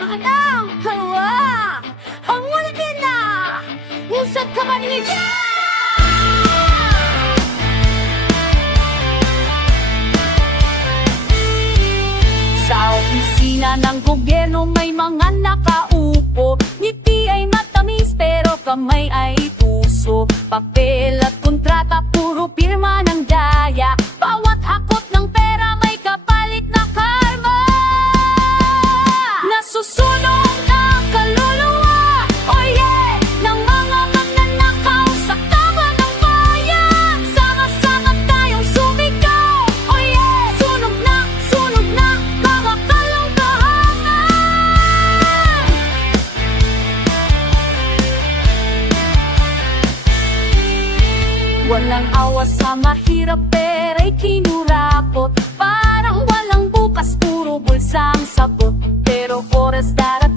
Anang kawa ang wala na usap ka ba niya? Sa opisina ng gobyerno may mga nakaupo. Ngiti ay matamis pero kamay ay puso. Papel at kontrata puro pirma ng daya. Bawat hakot ng pera may kapalit na karma. Nasusunog na kaluluwa, oh yeah, ng mga magnanakaw sa kama ng bayan. Sama-sama tayong sumigaw, oh yeah, sunog na mga kalungkahangan. Walang awa sa mahirap pera'y kinurapot. Parang walang bukas, puro bulsang sabot. Pero oras darating